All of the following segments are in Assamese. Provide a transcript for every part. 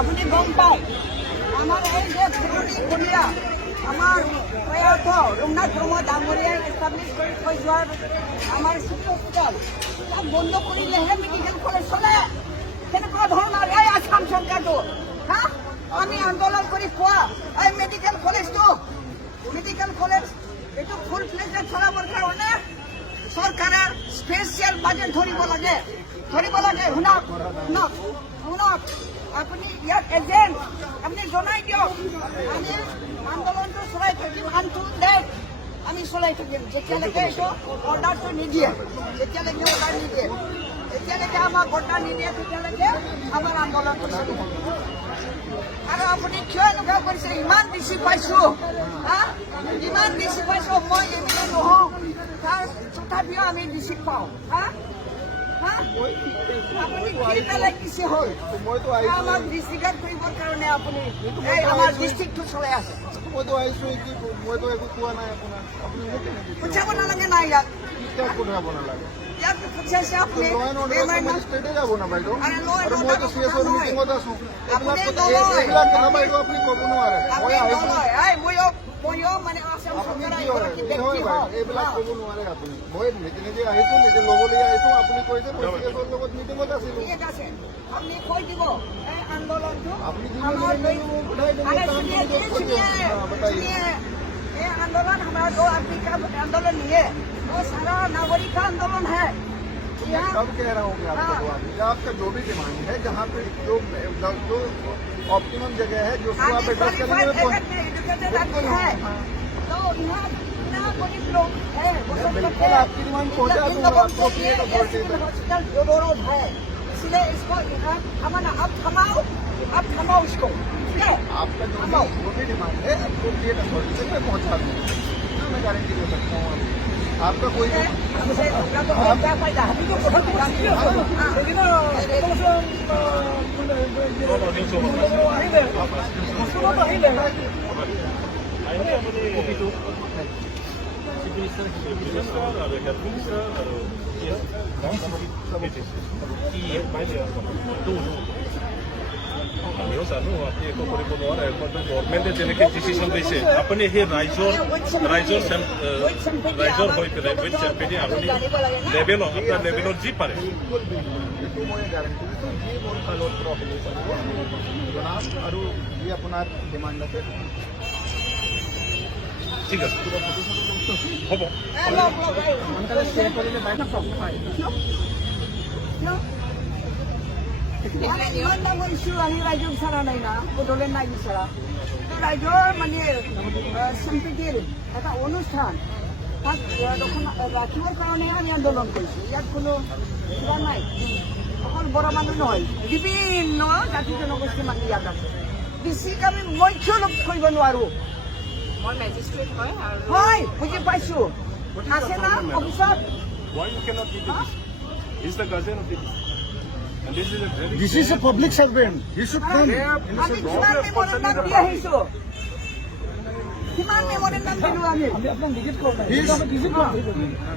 আপনি গম পায় আমাৰ এই যে পুৰনি বলিয়া আমাৰ প্ৰয়াত ৰঘুনাথ ব্ৰহ্ম ডাঙৰীয়াই এষ্টাব্লিছ কৰি থৈ যোৱাৰ আমাৰ চিটি হস্পিটেল তাক বন্ধ কৰিলেহে মেডিকেল কলেজ চলে। কেনেকুৱা ধৰণৰ এই আসাম চৰকাৰটো হা আমি আন্দোলন কৰি পোৱা এই মেডিকেল কলেজটো এইটো ফুল প্লেজত চলাবৰ কাৰণে চৰকাৰে স্পেচিয়েল বাজেট ধৰিব লাগে শুনক আপুনি ইয়াত এজেণ্ট আপুনি জনাই দিয়ক আমি আন্দোলনটো চলাই থাকিম আনটো ডেট আমি চলাই থাকিম যেতিয়ালৈকে এইটো অৰ্ডাৰটো নিদিয়ে এতিয়ালৈকে আমাক অৰ্ডাৰ নিদিয়ে তেতিয়ালৈকে আমাৰ আন্দোলনটো চলিব। আৰু আপুনি কিয় এনেকুৱা কৰিছে ইমান বেছি পাইছোঁ ইমান বেছি পাইছোঁ মই এনে নহওঁ তাৰ তথাপিও আমি বেছি পাওঁ আপুনি কি পেলাই কিছু হ'ল আমাক ডিষ্ট্ৰিক্টত কৰিবৰ কাৰণে আপুনি আমাৰ ডিষ্ট্ৰিক্টটো চলাই আছে। মইতো আহিছো মইতো একো কোৱা নাই আপোনাক আপুনি পঠিয়াব নালাগে নাই ইয়াত পঠাব নালাগে ইয়াত পঠিয়াইছে আপুনি ষ্টেটে যাব না বাইদেউ আৰু আৰু মইতো চিএছৰ মিটিঙত আছো আপুনি এইবিলাক কথা বাইদেউ আপুনি ক'ব নোৱাৰে মই আহিছো ময়ো মানে আসাম আপুনি চৰকাৰৰ কি হয় এগৰাকী কি হয় ব্যক্তি এইবিলাক ক'ব নোৱাৰে আপুনি মই নিজে আহিছো নিজে ল'বলৈ আহিছো আপুনি কৈছে মই চিএছৰ লগত মিটিঙত আছিলো ঠিক আছে আপুনি কৈ দিব এই আন্দোলনটো আপনি আমাৰ ये आंदोलन हमारा दो आदमी का आंदोलन नहीं है वो सारा नागरिक का आंदोलन है। अब कह रहा हूँ कि आपको दो आदमी आपका जो भी डिमांड है जहाँ पे जो ऑप्टिमम जगह है जो आप एड्रेस करेंगे है तो यहाँ गरीब लोग है बिल्कुल आपकी डिमांड पहुँचा दूंगा आपको हॉस्पिटल जरूरत है इसलिए इसको अब थमाओ इसको आपका जो भी डिमांड है अप्रोप्रिएट अथॉरिटी से मैं पहुँचा दूँगा मैं गारंटी दे सकता हूँ आपका कोई গভর্নমেন্টে যেনেকে ডিসিশন দিছে আপুনি সেই ৰাইজৰ হৈ পেলাই উইথ চেম্পিয়ন আপুনি লেভেলত আপোনাৰ লেভেলত যি পাৰে बिल्कुल मैं गारंटी देता हूँ ये मोर कालोर प्रॉब्लम जनाब और ये अपना डिमांड है ঠিক আছে হ'ব ইমান ডাঙৰ ইছ্যু আহি ৰাইজক বিচৰা নাই না বদলেন নাই বিচৰা ৰাইজৰ মানে সম্প্ৰীতিৰ এটা অনুষ্ঠান তাক ৰাখিবৰ কাৰণে আমি আন্দোলন কৰিছোঁ। ইয়াত কোনো কিবা নাই অকল বড় মানুহ নহয় বিভিন্ন জাতি জনগোষ্ঠী মানুহ ইয়াত আছে বেছিক আমি মধ্য লোক কৰিব নোৱাৰোঁ। মই মেজিষ্ট্ৰেট হয় বুজি পাইছোঁ আছে না অফিচত Why you cannot give the decision? He's the guardian of the decision. And this is a very This is a public servant. He should come. আমি কিমান মেমৰেণ্ডাম দি আহিছোঁ কিমান মেমৰেণ্ডাম দিলোঁ আমি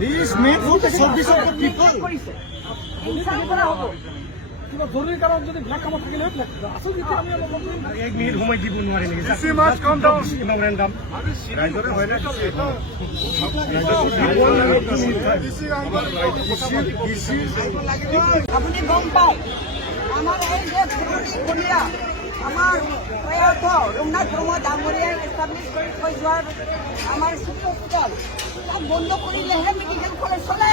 He is made for the service of the people. কৰিছে হিংসা কৰা হ'ব জৰুৰী কাৰণ যদি ব্লেক কামত থাকিলে আচল যেতিয়া আমি एक मिनट সময় দিব নোৱাৰে নেকি DC must come down. Memorandum ৰাইজৰে হয় না আপুনি গম পায় আমাৰ এই যে পুৰনি বলিয়া আমাৰ প্ৰয়াত ৰঘুনাথ ব্ৰহ্ম ডাঙৰীয়াই এষ্টাব্লিছ কৰি থৈ যোৱাৰ আমাৰ চিটি হস্পিটেল তাক বন্ধ কৰিলেহে মেডিকেল কলেজ চলে।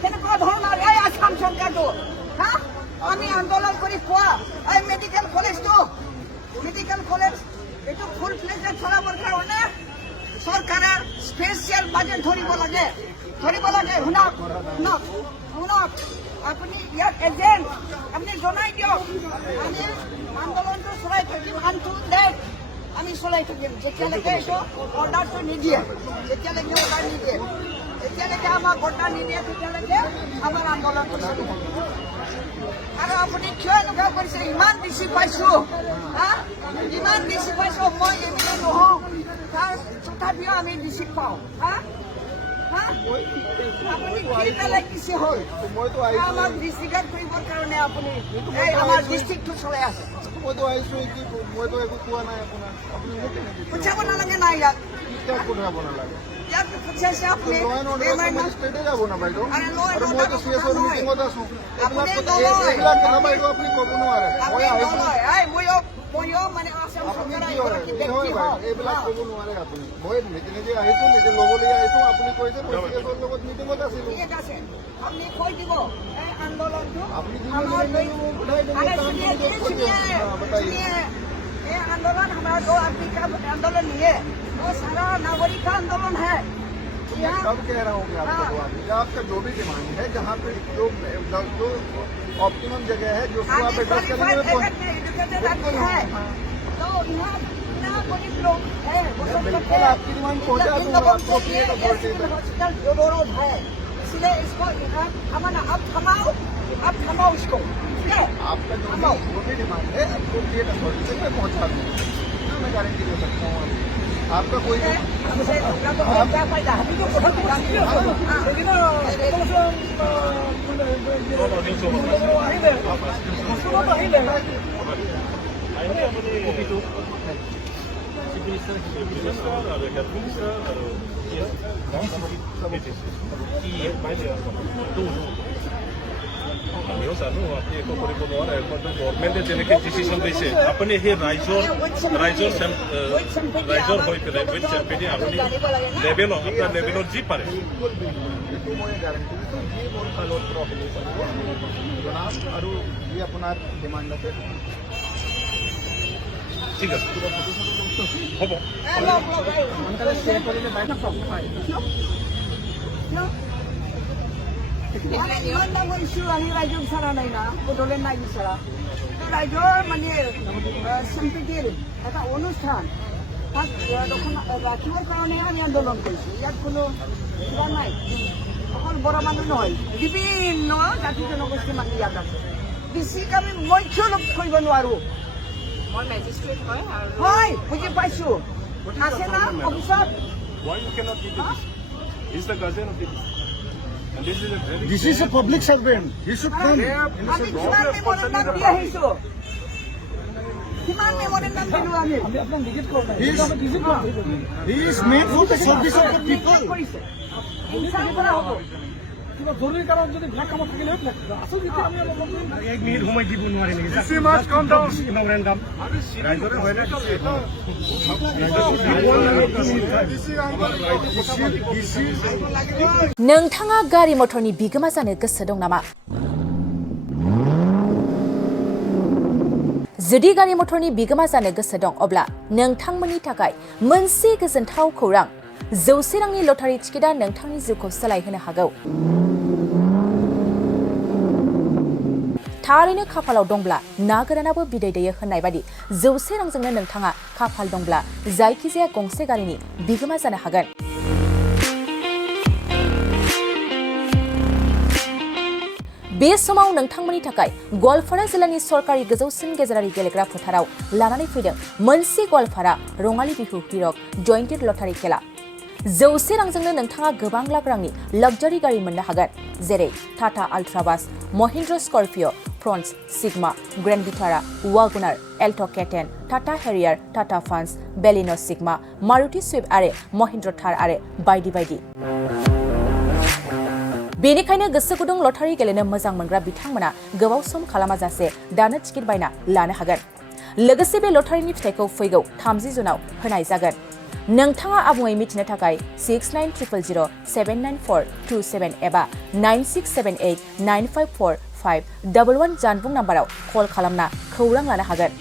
কেনেকুৱা ধৰণৰ এই আসাম চৰকাৰটো হা আমি আন্দোলন কৰি পোৱা এই মেডিকেল কলেজটো এইটো ফুল প্লেজত চলাবৰ কাৰণে চৰকাৰে স্পেচিয়েল বাজেট ধৰিব লাগে শুনক আপুনি ইয়াত এজেণ্ট আপুনি জনাই দিয়ক আমি আন্দোলনটো চলাই থাকিম আনটো ডেট আমি চলাই থাকিম যেতিয়ালৈকে এইটো অৰ্ডাৰটো নিদিয়ে এতিয়ালৈকে আমাক অৰ্ডাৰ নিদিয়ে তেতিয়ালৈকে আমাৰ আন্দোলনটো চলিব। আৰু আপুনি কিয় এনেকুৱা কৰিছে ইমান বেছি পাইছোঁ মই এনে নহওঁ তাৰ তথাপিও আমি বেছি পাওঁ হা আপুনি কি পেলাই কিছে হ'ল मैं तो आई আমাৰ ডিষ্ট্ৰিক্টত কৰিবৰ কাৰণে আপুনি এই আমাৰ ডিষ্ট্ৰিক্টটো চলাই আছে मैं तो आई कि मैं तो एक कुआ ना अपना अपनी वो कहने की পঠিয়াব নালাগে না ইয়াত क्या कुआ बना लगा ইয়াত পঠিয়াইছে আপুনি law and order say magistrate जाबो ना भाई अरे law and और मैं तो order सीएस और কথা मीटिंग होता सु আপুনি एक নলয়। लाख ना भाई तो अपनी को बनो आ रहा আপুনি है নলয় ময়ো মানে আসাম अपनी চৰকাৰৰ की हो এগৰাকী रहा है होय ব্যক্তি भाई एक लाख को बनो आ रहा अपनी होय लेकिन जे आई तो लेकिन लोगों ले आई तो अपनी कोई से सीएस और लोगों मीटिंग होता सी ঠিক আছে আপুনি কৈ দিব এই আন্দোলনটো अपनी की আমাৰ नहीं उठाई देंगे काम सुनिए ये आंदोलन हमारा दो आदमी का आंदोलन नहीं है वो सारा नागरिक का आंदोलन है यहाँ कब कह रहा हूँ कि आपको वो आदमी आपका जो भी डिमांड है जहाँ पे जो ऑप्टिमम जगह है जो उसको आप एड्रेस करेंगे एजुकेटेड आदमी है तो यहाँ इतना गरीब लोग है वो सब बिल्कुल करते हैं। आपकी डिमांड पहुँचा इन दूंगा लोगों आपको के लिए ये सिविल हॉस्पिटल जरूरत है इसलिए इसको हमारा अब थमाओ इसको ठीक है आपका जो भी डिमांड है आपको स्टेट अथॉरिटी से मैं पहुँचा दूँगा मैं गारंटी दे सकता हूँ आपका कोई हमसे क्या फायदा हम तो সেদিনা আহিলে আমিও জানো আপুনি একো কৰিব নোৱাৰে গভৰ্ণমেণ্টে যেনেকৈ ডিচিশ্যন দিছে আপুনি সেই ৰাইজৰ হৈ পেলাই উইথ চেম্পেনি আপুনি লেভেলত আপোনাৰ লেভেলত যি পাৰে बिल्कुल बिल्कुल मैं गारंटी देता हूँ ये बहुत कालोट प्रॉब्लम जनाब और ये अपना डिमांड है ঠিক আছে হ'ব সোনকালে ষ্টেট কৰিলে বাইক প্ৰব্লেম হয় ইমান ডাঙৰ ইছ্যু আমি ৰাইজক বিচৰা নাই না বড়োলেণ্ড নাই বিচৰা ৰাইজৰ মানে সম্প্ৰীতিৰ এটা অনুষ্ঠান তাক ৰাখিবৰ কাৰণে আমি আন্দোলন কৰিছোঁ ইয়াত কোনো কিবা নাই অকল বড়ো মানুহ নহয় বিভিন্ন জাতি জনগোষ্ঠীৰ মানুহ ইয়াত আছে বেছিক আমি মৈথ্য লগ কৰিব নোৱাৰোঁ মই মেজিষ্ট্ৰেট হয় আৰু হয় বুজি পাইছোঁ আছে না অফিচত Why you cannot do this? He's the guardian of the district. And this is a very This is a public servant. He should come. আমি কিমান মেমৰেণ্ডাম দি আহিছোঁ কিমান মেমৰেণ্ডাম দিলোঁ আমি আমি আপোনাক ভিজিট কৰা নাই ভিজিট কৰা He is made for the service of the people. কৰিছে ইনচাল কৰা হ'ব কিবা জৰুৰী কাৰণ যদি ব্লেক কামত থাকিলে আচল যেতিয়া আমি অলপ এক মিনিট সময় দিব নোৱাৰে নেকি মেমৰেণ্ডাম ৰাইজৰে হয় नोंथाङा गारि मटरनि बिगोमा जानो गोसो दं नामा? जुदि गारि मटरनि बिगोमा जानो गोसो दं अब्ला नोंथांमोननि थाखाय मोनसे गोजोनथाव खौरां 100 रांनि लटारि टिकेटआ नोंथांनि जिउखौ सोलायहोनो हागौ। थारैनो खाफालाव दंब्ला ना गोरानाबो बिदै दैयो होननाय बादि 100 रांजोंनो नोंथाङा खाफाल दंब्ला जायखिजाया गंसे गारिनि बिगोमा जानो हागोन। बे समाव नोंथांमोननि थाखाय गवालपारा जिल्लानि सरकारि गोजौसिन गेजेरारि गेलेग्रा फोथाराव लानानै फैदों मोनसे गवालपारा रङाली बिहु हिरक जयन्टेड लटारि खेला। 100 रांजोंनो नोंथाङा गोबां लाख रांनि लाक्जारि गारि मोननो हागोन जेरै Tata Ultra bus, Mahindra Scorpio', Fronx, Sigma, Grand Vitara, WagonR, Alto' केटेन, टाटा हेरियार, टाटा फान्स, बेलिन' सिग्मा, मारुति स्विफ्ट आरो महिन्द्र थार आरो बायदि बायदि। बेनिखायनो गोसो गुदुं लटारि गेलेनो मोजां मोनग्रा बिथांमोना गोबाव सम खालामाजासे दानो टिकेट बायना लानो हागोन। लोगोसे बे लटारिनि फिथाइखौ फैगौ 30 जुनाव होनाय जागोन। नोंथाङा आबुङै मिथिनो थाखाय 6900079427 एबा 9678954511 जानबुं नाम्बाराव कल खालामना खौरां लानो हागोन।